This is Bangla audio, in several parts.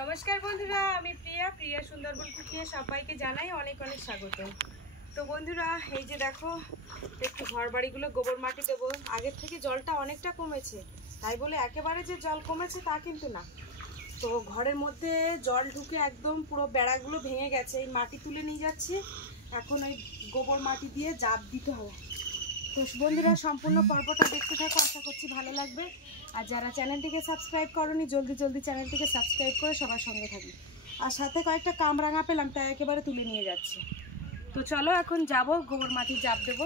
নমস্কার বন্ধুরা, আমি প্রিয়া সুন্দরবন কুকিংয়ে সবাইকে জানাই অনেক অনেক স্বাগত। তো বন্ধুরা, এই যে দেখো, একটু ঘর বাড়িগুলো গোবর মাটি দেবো। আগের থেকে জলটা অনেকটা কমেছে, তাই বলে একেবারে যে জল কমেছে তা কিন্তু না। তো ঘরের মধ্যে জল ঢুকে একদম পুরো বেড়াগুলো ভেঙে গেছে। এই মাটি তুলে নিয়ে যাচ্ছি, এখন ওই গোবর মাটি দিয়ে জাপ দিতে হবে। তো বন্ধুরা, সম্পূর্ণ পর্বটা দেখতে থাকো, আশা করছি ভালো লাগবে। আর যারা চ্যানেলটিকে সাবস্ক্রাইব করোনি, জলদি চ্যানেলটিকে সাবস্ক্রাইব করে সবার সঙ্গে থাকবে। আর সাথে কয়েকটা কামরাঙা পেলাম, তাই একেবারে তুলে নিয়ে যাচ্ছি। তো চলো এখন যাব, গোবর মাটি জাপ দেবো।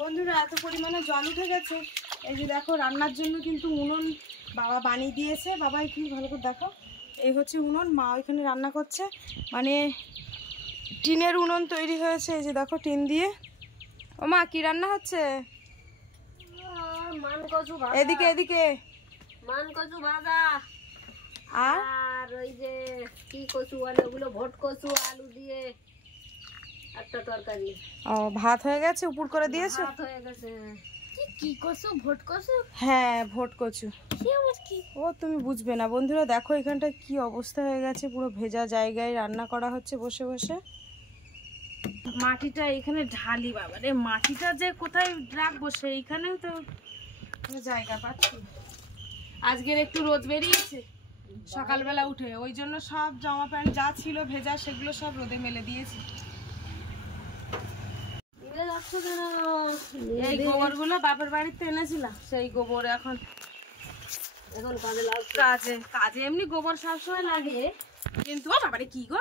বন্ধুরা, এত পরিমাণে জল উঠে গেছে। এই যে দেখো, রান্নার জন্য কিন্তু উনুন বাবা বানিয়ে দিয়েছে। বাবা একটু ভালো করে দেখো, এই হচ্ছে উনুন। মা ওইখানে রান্না করছে, মানে টিনের উনুন তৈরি হয়েছে। এই যে দেখো, টিন দিয়ে। ও মা, কি রান্না হচ্ছে? এদিকে এদিকে মান কচু ভাজা আর ওই যে কি কচু বলে ওগুলো, ভোট কচু আলু দিয়ে একটা তরকারি। ও, ভাত হয়ে গেছে, উপর করে দিয়েছো? ভাত হয়ে গেছে। কি কচু? ভোট কচু? হ্যাঁ, ভোট কচু। ও, তুমি বুঝবে না বন্ধুরা। দেখো এখানটা কি অবস্থা হয়ে গেছে, পুরো ভেজা জায়গায় রান্না করা হচ্ছে বসে বসে। মাটিটা এখানে ঢালি, বাবা রে, মাটিটা যে কোথায় রাখবো সেইখানেও তো জায়গা পাচ্ছি। আজকের একটু রোদ বেরিয়েছে সকালবেলা উঠে, ওই জন্য সব জামা প্যান্ট যা ছিল ভেজা সেগুলো সব রোদে মেলে দিয়েছি। এই গোবর গুলো বাপের বাড়িতে এনেছিলাম, সেই গোবর এখন কাজে এমনি গোবর সবসময় লাগে, কিন্তু ও বাবারে কি গো,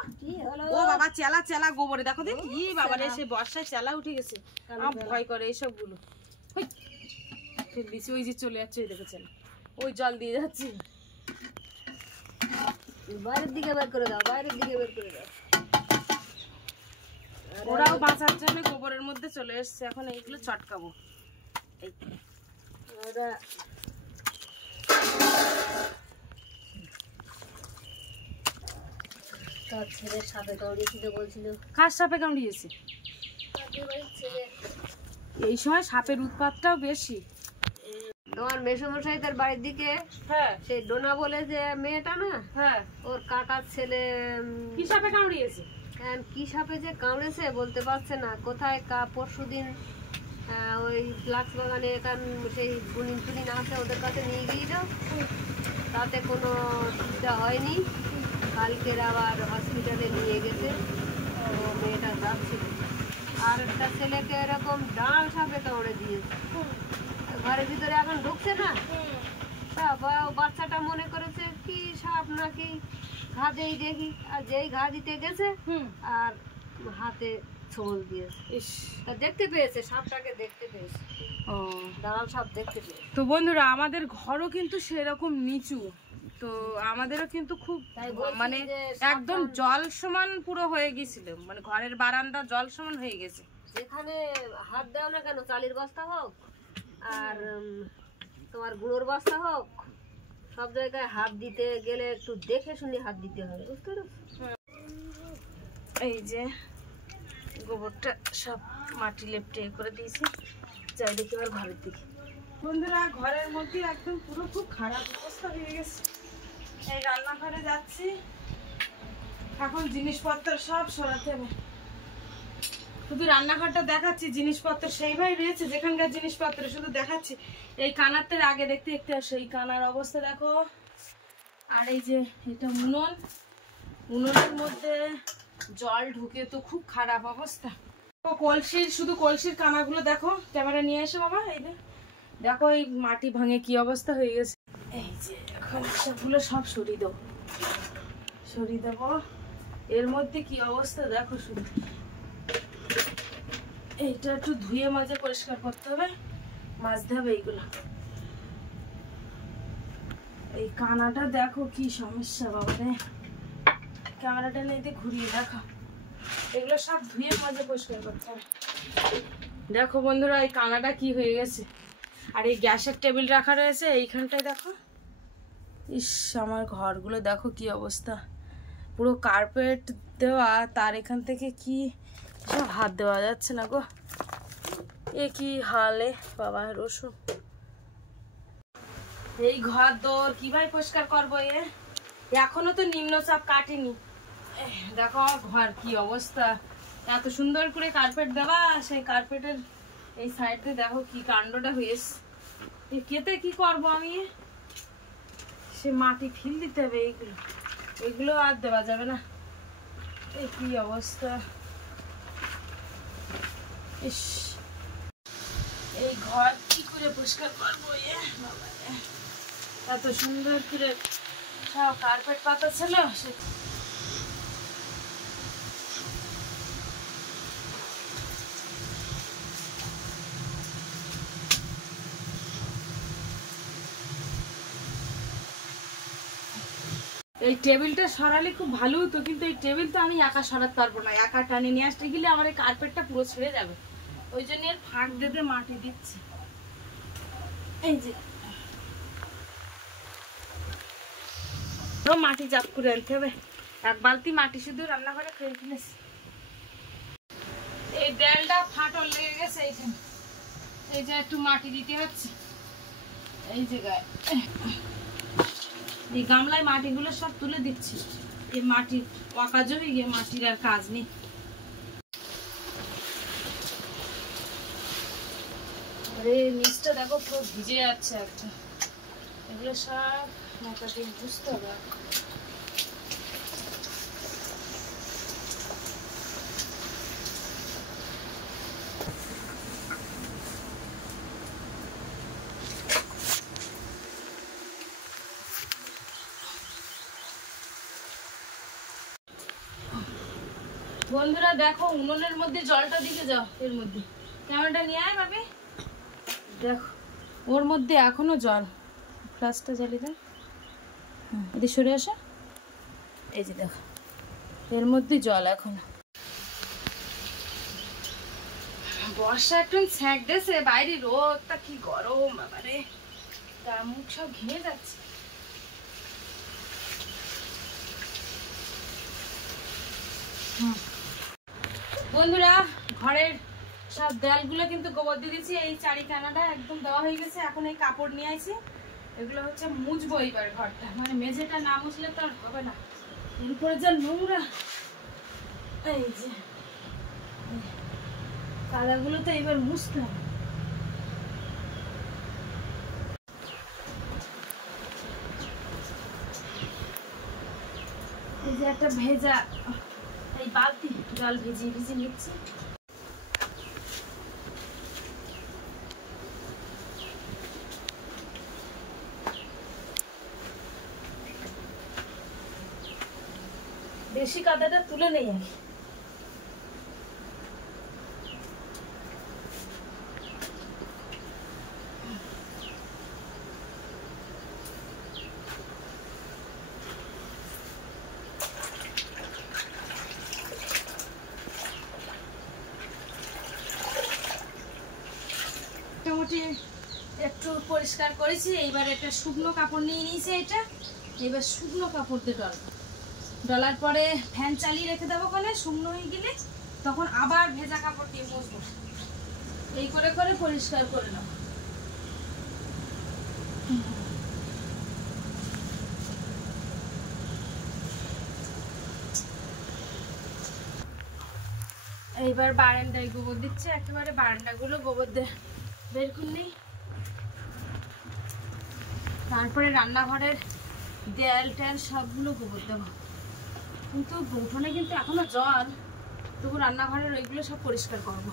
ও বাবা, চেলা চেলা গোবরে দেখো দেখি, কি বাবারে, সে বর্ষায় চেলা উঠে গেছে। আমার ভয় করে এইসব গুলো। ওই যে চলে যাচ্ছে, ওই দেখেছেন, ওই জল দিয়ে যাচ্ছে। বাইরের দিকে বের করে দাও, বাইরের দিকে বের করে দাও। ওরাও বাঁচার জন্য গোবরের মধ্যে চলে এসছে। এখন এইগুলো চটকাবো। এই তোর ছেলে সাপে কামড়িয়েছিল বলছিল। কার সাপে কামড়িয়েছে? এই সময় সাপের উৎপাতটাও বেশি। তোমার মেসোমশাই তার বাড়ির দিকে, হ্যাঁ, সেই ডোনা বলে যে মেয়েটা না, হ্যাঁ, ওর কাকার ছেলে কি সাপে কামড়িয়েছে? কি সাপে যে কামড়েছে বলতে পারছে না। কোথায় পরশুদিন ওই ফ্লাক্স বাগানে এখান সেই বুনিন টুনিন আছে, ওদের কাছে নিয়ে গিয়েছিল, তাতে কোনো সুবিধা হয়নি। কালকের আবার হসপিটালে নিয়ে গেছে, ও মেয়েটা যাচ্ছিল। আর একটা ছেলেকে এরকম ডাল সাপে কামড়ে দিয়েছে, ঘরের ভিতরে এখন ঢুকছে না। বাচ্চাটা মনে করেছে কি সাপ নাকি, ঘা দেই দেখি, আর যেই ঘা দিতে গেছে আর হাতে ছোল দিয়েছে। তা দেখতে পেয়েছে, সাপটাকে দেখতে পেয়েছে, দাঁড়াল সাপ দেখতে পেয়েছে। তো বন্ধুরা, আমাদের ঘরও কিন্তু সেরকম নিচু, তো আমাদেরও কিন্তু খুব মানে একদম জল সমান পুরো হয়ে গেছিল, মানে ঘরের বারান্দা জল সমান হয়ে গেছে। যেখানে হাত দাও না কেন, চালের বস্তা হোক আর তোমার গুঁড়োর বস্তা হোক, সব জায়গায় হাত দিতে গেলে একটু দেখে শুনে হাত দিতে হবে, বুঝতে পারছো? এই যে গোবরটা সব মাটি লেপটে করে দিয়েছি, যাই দেখি এবার ঘরের দিকে। বন্ধুরা, ঘরের মধ্যে একদম পুরো খুব খারাপ অবস্থা হয়ে গেছে। এই রান্নাঘরে যাচ্ছি, এখন জিনিসপত্র সব সরাতে হবে। শুধু রান্নাঘরটা দেখাচ্ছি, জিনিসপত্র সেইভাবে রয়েছে যেখানকার জিনিসপত্র, শুধু দেখাচ্ছি। এই কানারটার আগে দেখতে দেখতে আসো, এই কানার অবস্থা দেখো। আর এই যে এটা উনুন, উনুনের মধ্যে জল ঢুকে তো খুব খারাপ অবস্থা। কলসির, শুধু কলসির কানাগুলো দেখো, ক্যামেরা নিয়ে এসো বাবা। এই দেখো, এই মাটি ভাঙে কি অবস্থা হয়ে গেছে। এই যে এখন সবগুলো সব সরিয়ে দেবো। এর মধ্যে কি অবস্থা দেখো শুধু। এইটা একটু ধুয়ে মাজে পরিষ্কার করতে হবে, মাজতে হবে এইগুলো। এই কানাটা দেখো কি সমস্যা বাবা রে, ক্যামেরাটা নিয়ে ঘুরিয়ে দেখো। এগুলো সব ধুয়ে মাজে পরিষ্কার করতে হবে। দেখো বন্ধুরা, এই কানাটা কি হয়ে গেছে। আর এই গ্যাসের টেবিল রাখা রয়েছে এইখানটায়, দেখো। ইস, আমার ঘরগুলো দেখো কি অবস্থা, পুরো কার্পেট দেওয়া, তার এখান থেকে কি সব হাত দেওয়া যাচ্ছে না গো, এ কি হালে বাবা রসুন। এই ঘর দোর কিভাবে পরিষ্কার করবো? এখনো তো নিম্নচাপ কাটেনি। দেখো ঘর কি অবস্থা, এত সুন্দর করে কার্পেট দেওয়া, সেই কার্পেটের এই সাইডে দেখো কি কাণ্ডটা হয়েছে। কেটে কি করব আমি? সে মাটি ফিল দিতে হবে, এগুলো আর দেওয়া যাবে না। এই কি অবস্থা, ইস এই ঘর কি করে পরিষ্কার করবো? এত সুন্দর করে সব কার্পেট পাতা ছিল। এই টেবিলটা সরালে খুব ভালো হতো, কিন্তু এই টেবিল তো আমি একা সরাতে পারবো না। একা টানে নিয়ে আসতে গেলে আমার এই কার্পেটটা পুরো ছেড়ে যাবে। ওই জন্য এর ফাঁক দিতে মাটি দিচ্ছি। এই যে মাটি জাপ করে আনতে হবে, এক বালতি মাটি শুধু রান্নাঘরে খেয়ে ফেলেছি। এই ডালটা ফাটল লেগে গেছে এইখানে, এই যে একটু মাটি দিতে হচ্ছে এই জায়গায়। এই গামলায় মাটিগুলো সব তুলে দিচ্ছি, এই মাটির অকাজ হয়ে গিয়ে মাটির আর কাজ নেই। আরে নিচটা দেখো পুরো ভিজে যাচ্ছে একটা, এগুলো সব মাথা দিয়ে বুঝতে হবে। বন্ধুরা দেখো উনুনের মধ্যে জলটা দিতে যাও, এর মধ্যে ক্যামেরাটা নিয়ে আয় ভাবে। দেখো ওর মধ্যে এখনো জল, ফ্লাশটা জ্বালিয়ে দেন, এদিকে সরে আসো। এই যে দেখো এর মধ্যে জল এখনো। বর্ষা একটু ছ্যাঁক দিয়েছে, বাইরে রোদটা কি গরম বাবারে, গা মুখ সব ঘেমে যাচ্ছে। বন্ধুরা ঘরের সব দেয়ালগুলো কিন্তু গোবর দিয়ে দিচ্ছি, এই চারিখানাটা একদম দেওয়া হয়ে গেছে। এখন এই কাপড় নিয়ে আসি, এগুলো হচ্ছে মুছবো এইবার ঘরটা, মানে মেঝেটা না মুছলে তো আর হবে না, এরপরে যা নোংরা। এই যে কাদাগুলো তো এইবার মুছতে হবে। এই যে একটা ভেজা এই বালতি জল ভিজিয়ে ভিজিয়ে নিচ্ছি। বেশি কাদাটা তুলে নেই আর মোটামুটি একটু পরিষ্কার করেছি। এইবার একটা শুকনো কাপড় নিয়ে নিয়েছি, এটা এবার শুকনো কাপড় দিয়ে ডলার পরে ফ্যান চালিয়ে রেখে দেবো, ওখানে শুকনো হয়ে গেলে তখন আবার ভেজা কাপড় দিয়ে মুছবো। এই করে করে পরিষ্কার করে নেব। এইবার বারান্দায় গোবর দিচ্ছে, একেবারে বারান্দাগুলো গোবর দিয়ে বের করে নিই। তারপরে রান্নাঘরের দেয়াল টেয়াল সবগুলো গোবর দেবো। কিন্তু উঠোনে কিন্তু এখনো জল, তবু রান্নাঘরের ওইগুলো সব পরিষ্কার করবো।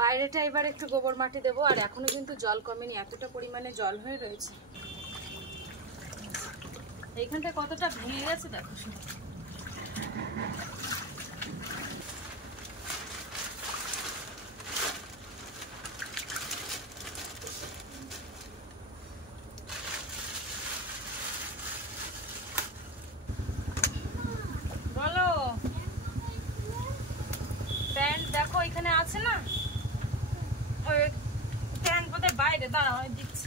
বাইরেটা এবার একটু গোবর মাটি দেবো, আর এখনো কিন্তু জল কমেনি, এতটা পরিমাণে জল হয়ে রয়েছে। এইখানটা কতটা ভেঙে গেছে দেখো শুধু। ওইখানে আছে না, ওই ফ্যান বোধহয় বাইরে, দাঁড়াও আমি দিচ্ছি।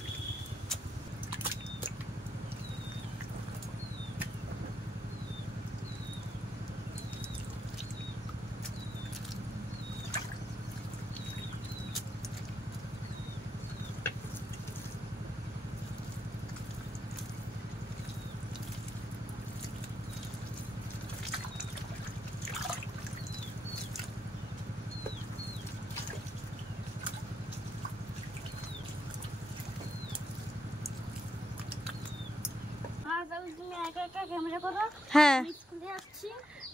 হ্যাঁ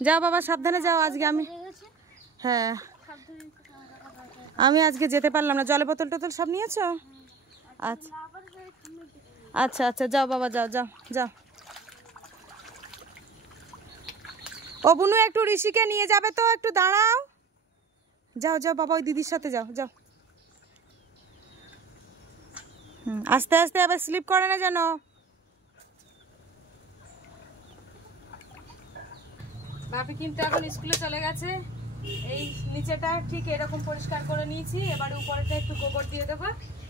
যাও বাবা, সাবধানে যাও। আজকে আমি, হ্যাঁ আমি আজকে যেতে পারলাম না। জলের বোতল টোতল সব নিয়েছো? আচ্ছা আচ্ছা আচ্ছা, যাও বাবা, যাও যাও যাও। ও বুনু, একটু ঋষিকে নিয়ে যাবে তো, একটু দাঁড়াও। যাও যাও বাবা, ওই দিদির সাথে যাও যাও। আস্তে আস্তে, আবার স্লিপ করে না যেন। বাপি কিন্তু এখন স্কুলে চলে গেছে। এই নিচেটা ঠিক এরকম পরিষ্কার করে নিয়েছি, এবারে উপরেটা একটু গোবর দিয়ে দেবো।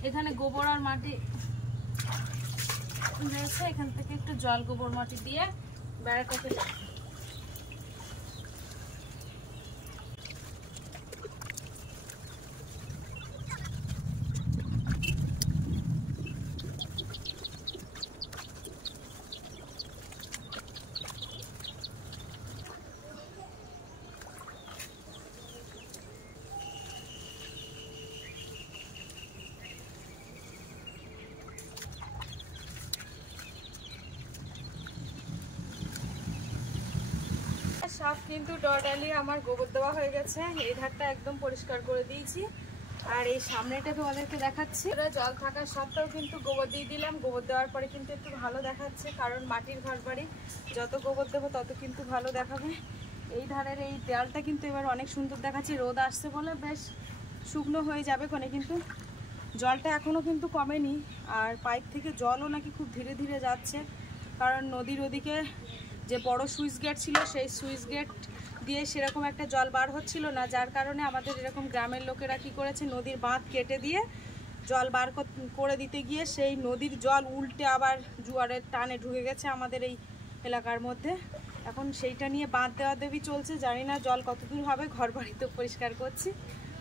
এখানে গোবর আর মাটি রয়েছে, এখান থেকে একটু জল গোবর মাটি দিয়ে বেড়াটাকে সব কিন্তু ডডালি আমার গোবর দেওয়া হয়ে গেছে। এই ধারটা একদম পরিষ্কার করে দিয়েছি, আর এই সামনেটা তোমাদেরকে দেখাচ্ছি। জল থাকা সত্ত্বেও কিন্তু গোবর দিয়ে দিলাম। গোবর দেওয়ার পরে কিন্তু একটু ভালো দেখাচ্ছে, কারণ মাটির ঘর বাড়ি, যত গোবর দেবো তত কিন্তু ভালো দেখাবে। এই ধারের এই দেয়ালটা কিন্তু এবার অনেক সুন্দর দেখাচ্ছে। রোদ আসছে বলে বেশ শুকনো হয়ে যাবে কোনে, কিন্তু জলটা এখনও কিন্তু কমেনি। আর পাইপ থেকে জলও নাকি খুব ধীরে ধীরে যাচ্ছে, কারণ নদীর ওদিকে যে বড় সুইচ গেট ছিল, সেই সুইচ গেট দিয়ে সেরকম একটা জল বার হচ্ছিল না, যার কারণে আমাদের এরকম গ্রামের লোকেরা কি করেছে, নদীর বাঁধ কেটে দিয়ে জল বার করে দিতে গিয়ে সেই নদীর জল উল্টে আবার জোয়ারের টানে ঢুকে গেছে আমাদের এই এলাকার মধ্যে। এখন সেইটা নিয়ে বাঁধ দেওয়া দেবী চলছে, জানি না জল কতদূর হবে। ঘর বাড়িতে পরিষ্কার করছি।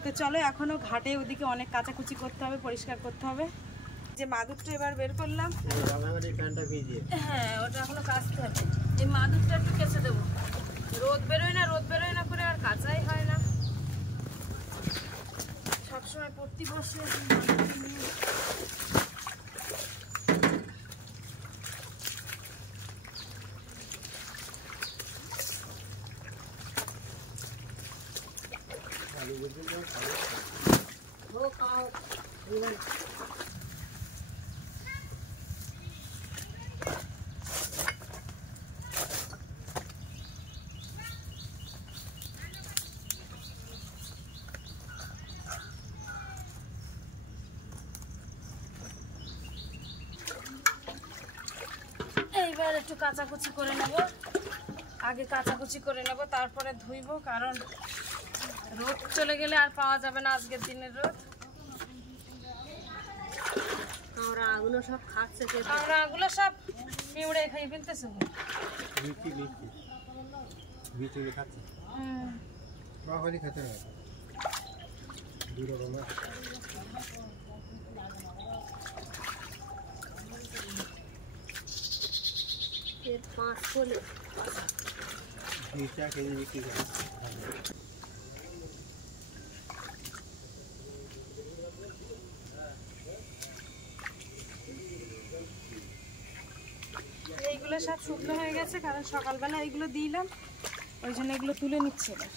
তো চলো, এখনও ঘাটে ওদিকে অনেক কাচাকুচি করতে হবে, পরিষ্কার করতে হবে। যে মাদুরটা এবার বের করলাম, হ্যাঁ ওটা এখনো কাচতে হবে। এই মাদুরটা একটু কেচে দেবো। রোদ বেরোয় না করে আর কাচাই হয় না। সবসময় প্রতি বছর এইবার একটু কাচাকুচি করে নেব। আগে কাচাকুচি করে নেব, তারপরে ধুইব, কারণ রোদ চলে গেলে আর পাওয়া যাবে না আজকের দিনের রোদ। আগুলো সব খাচ্ছে, আগুলো সব পিঁড়ে খাইয়ে ফেলতেছে। এর 5 কোলে এইগুলো সব শুকনো হয়ে গেছে, কারণ সকালবেলা এইগুলো দিলাম, ওই জন্য এগুলো তুলে নিচ্ছে এবার।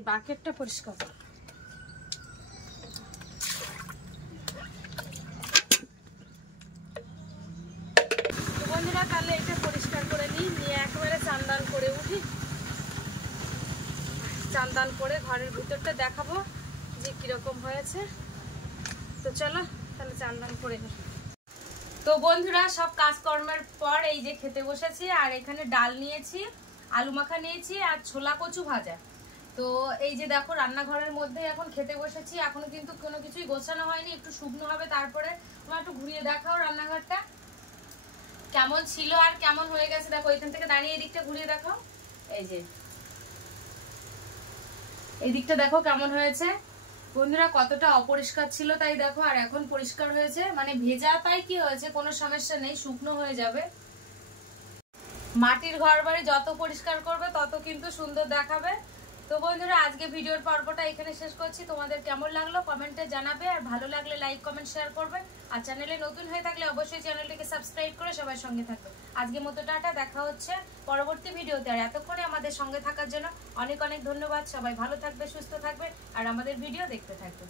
এই বাকেটটা পরিষ্কার করো। বন্ধুরা তাহলে এটা পরিষ্কার করে নিয়ে একেবারে চান করে উঠি। চান করে ঘরের ভিতরটা দেখাবো যে কিরকম হয়েছে। তো চলো তাহলে চান করে নিই। তো বন্ধুরা সব কাজকর্মের পর এই যে খেতে বসেছি, আর এখানে ডাল নিয়েছি, আলু মাখা নিয়েছি, আর ছোলা কচু ভাজা। তো এই যে দেখো রান্নাঘরের মধ্যে এখন খেতে বসেছি, এখনো কিন্তু কোনো কিছুই গোছানো হয়নি, একটু শুকনো হবে তারপরে। তোমার একটু ঘুরিয়ে দেখাও রান্নাঘরটা কেমন ছিল আর কেমন হয়ে গেছে। দেখো এখান থেকে দাঁড়িয়ে এই দিকটা ঘুরিয়ে দেখাও, এই যে এই দিকটা দেখো কেমন হয়েছে বন্ধুরা, কতটা অপরিষ্কার ছিল তাই দেখো, আর এখন পরিষ্কার হয়েছে, মানে ভেজা তাই কি হয়েছে কোনো সমস্যা নেই, শুকনো হয়ে যাবে। মাটির ঘর বাড়ি যত পরিষ্কার করবে তত কিন্তু সুন্দর দেখাবে। তো বন্ধুরা আজকে ভিডিওর পর্বটা এখানে শেষ করছি। তোমাদের কেমন লাগলো কমেন্টে জানাবে, আর ভালো লাগলে লাইক কমেন্ট শেয়ার করবে, আর চ্যানেলে নতুন হয়ে থাকলে অবশ্যই চ্যানেলটিকে সাবস্ক্রাইব করে সবাই সঙ্গে থাকবে। আজকের মতো টাটা, দেখা হচ্ছে পরবর্তী ভিডিওতে। আর এতক্ষণে আমাদের সঙ্গে থাকার জন্য অনেক অনেক ধন্যবাদ। সবাই ভালো থাকবে, সুস্থ থাকবে, আর আমাদের ভিডিও দেখতে থাকবে।